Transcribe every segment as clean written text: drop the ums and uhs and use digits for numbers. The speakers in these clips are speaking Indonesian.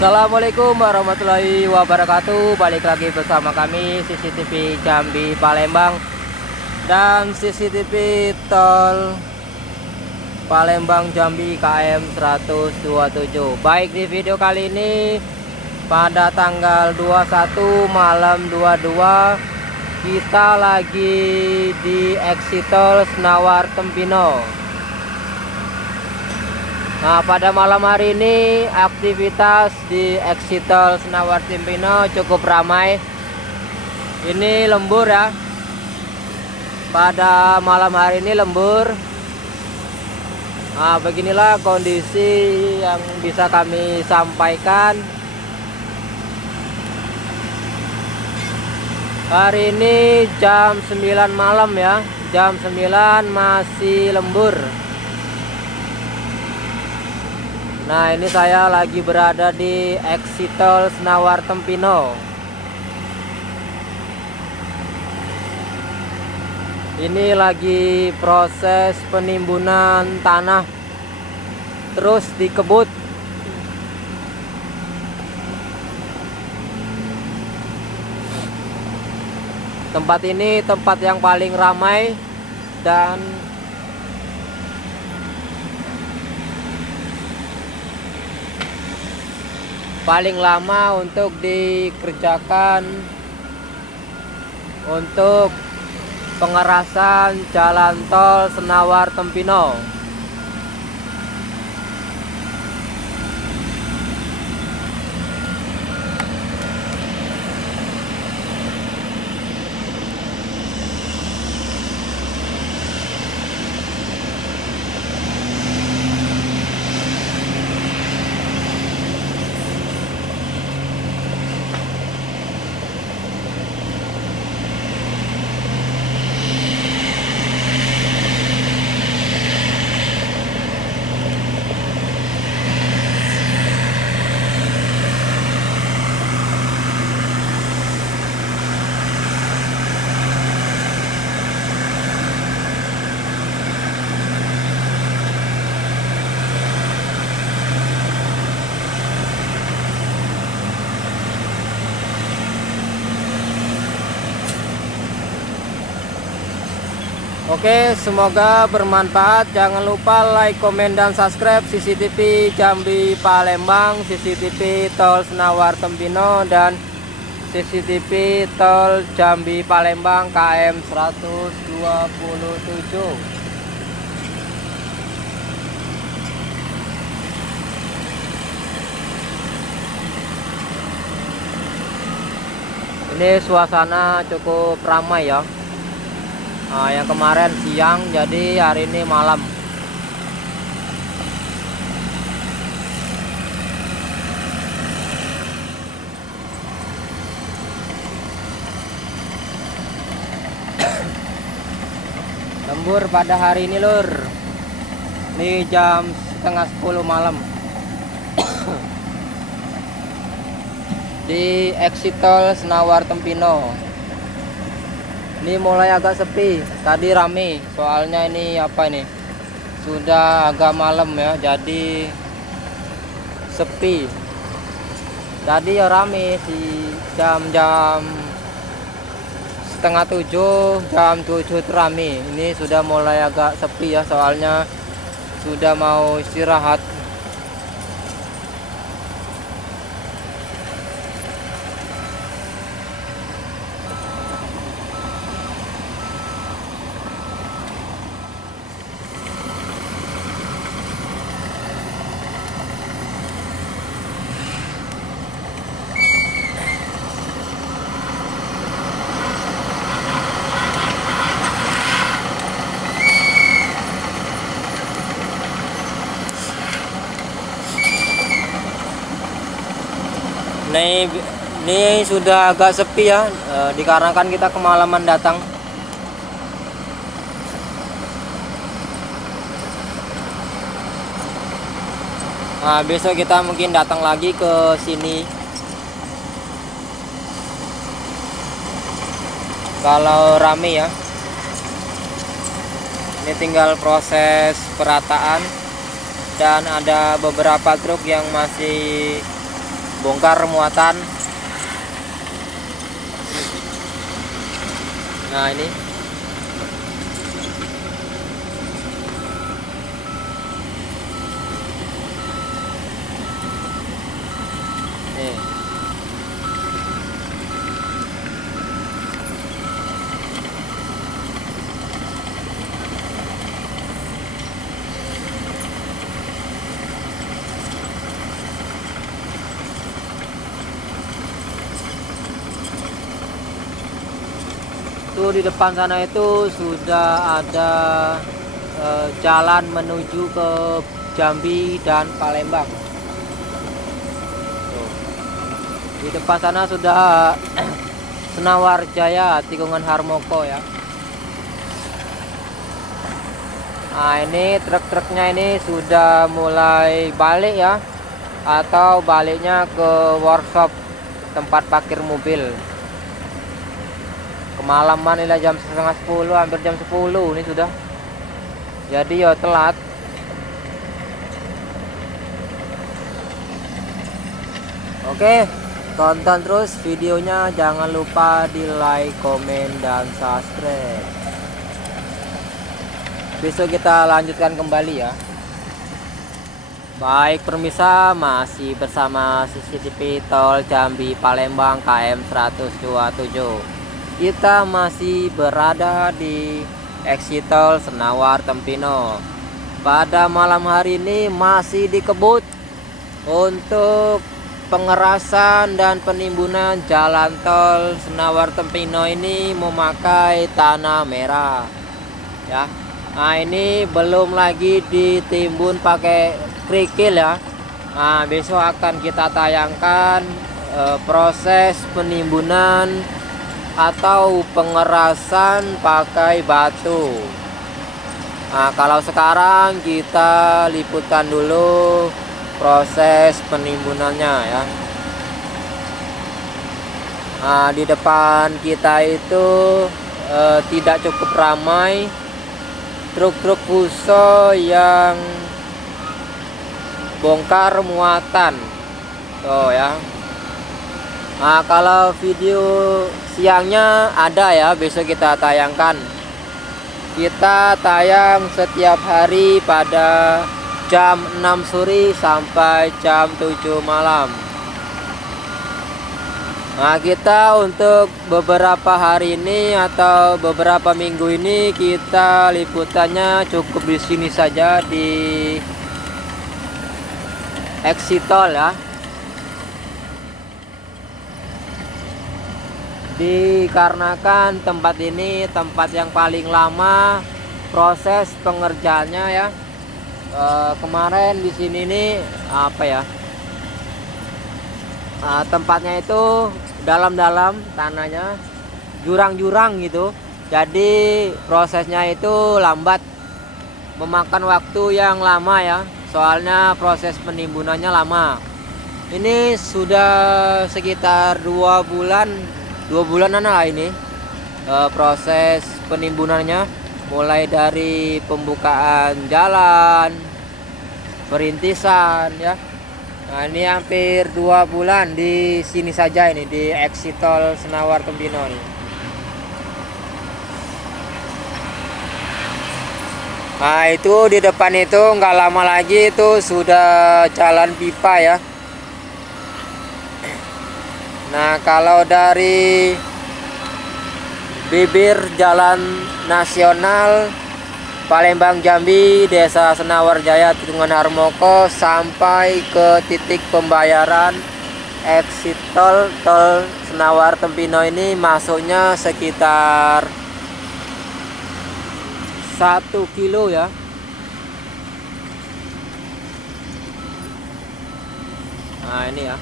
Assalamualaikum warahmatullahi wabarakatuh. Balik lagi bersama kami CCTV Jambi Palembang dan CCTV Tol Palembang Jambi KM 127. Baik, di video kali ini pada tanggal 21 malam 22 kita lagi di exit tol Senawar Tempino. Nah, pada malam hari ini aktivitas di exit tol Senawar Tempino cukup ramai. Ini lembur ya. Pada malam hari ini lembur. Nah, beginilah kondisi yang bisa kami sampaikan. Hari ini jam 9 malam ya. Jam 9 masih lembur. Nah, ini saya lagi berada di exit tol Senawar Tempino. Ini lagi proses penimbunan tanah, terus dikebut. Tempat ini tempat yang paling ramai dan paling lama untuk dikerjakan untuk pengerasan jalan tol Senawar Tempino. Oke, semoga bermanfaat. Jangan lupa like, komen, dan subscribe CCTV Jambi Palembang, CCTV Tol Senawar Tempino, dan CCTV Tol Jambi Palembang KM 127. Ini suasana cukup ramai ya. Nah, yang kemarin siang, jadi hari ini malam. Lembur pada hari ini lur. Ini jam setengah 10 malam. Di exit tol Senawar Tempino. Ini mulai agak sepi. Tadi rame, soalnya ini apa ini? Sudah agak malam ya, jadi sepi. Tadi ya rame di jam-jam setengah 7, jam 7 itu rame. Ini sudah mulai agak sepi ya, soalnya sudah mau istirahat. Ini sudah agak sepi ya, dikarenakan kita kemalaman datang. Nah, besok kita mungkin datang lagi ke sini. Kalau rame ya. Ini tinggal proses perataan dan ada beberapa truk yang masih bongkar muatan. Nah ini nih. Tuh di depan sana itu sudah ada jalan menuju ke Jambi dan Palembang. Tuh. Di depan sana sudah Senawar Jaya tikungan Harmoko ya. Nah ini truk-truknya ini sudah mulai balik ya, atau baliknya ke workshop tempat parkir mobil. Kemalaman ini jam setengah 10, hampir jam 10 ini sudah. Jadi ya telat. Oke, tonton terus videonya, jangan lupa di like, komen, dan subscribe. Besok kita lanjutkan kembali ya. Baik permisa, masih bersama CCTV Tol Jambi Palembang KM 127. Kita masih berada di exit tol Senawar Tempino. Pada malam hari ini masih dikebut untuk pengerasan dan penimbunan jalan tol Senawar Tempino ini memakai tanah merah ya. Nah ini belum lagi ditimbun pakai kerikil ya. Nah besok akan kita tayangkan proses penimbunan atau pengerasan pakai batu. Nah kalau sekarang kita liputkan dulu proses penimbunannya ya. Nah di depan kita itu tidak cukup ramai truk-truk fuso yang bongkar muatan tuh ya. Nah kalau video siangnya ada ya, besok kita tayangkan. Kita tayang setiap hari pada jam 6 sore sampai jam 7 malam. Nah kita untuk beberapa hari ini atau beberapa minggu ini kita liputannya cukup di sini saja di exit tol ya. Dikarenakan tempat ini tempat yang paling lama proses pengerjaannya ya. Kemarin di sini nih apa ya, tempatnya itu dalam-dalam tanahnya, jurang-jurang gitu. Jadi prosesnya itu lambat, memakan waktu yang lama ya. Soalnya proses penimbunannya lama. Ini sudah sekitar 2 bulanan lah ini proses penimbunannya, mulai dari pembukaan jalan, perintisan ya. Nah ini hampir 2 bulan di sini saja ini di exit tol Senawar Tempino nih. Nah itu di depan itu nggak lama lagi itu sudah jalan pipa ya. Nah kalau dari bibir jalan nasional Palembang Jambi Desa Senawar Jaya tikungan Harmoko sampai ke titik pembayaran exit tol Senawar Tempino ini masuknya sekitar 1 kilo ya. Nah ini ya.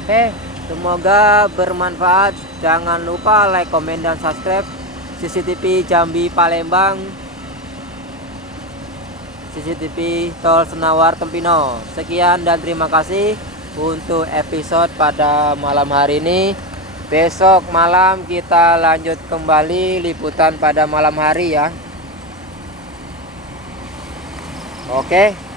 Oke, semoga bermanfaat. Jangan lupa like, komen, dan subscribe CCTV Jambi Palembang, CCTV Tol Senawar Tempino. Sekian dan terima kasih untuk episode pada malam hari ini. Besok malam kita lanjut kembali liputan pada malam hari ya. Oke.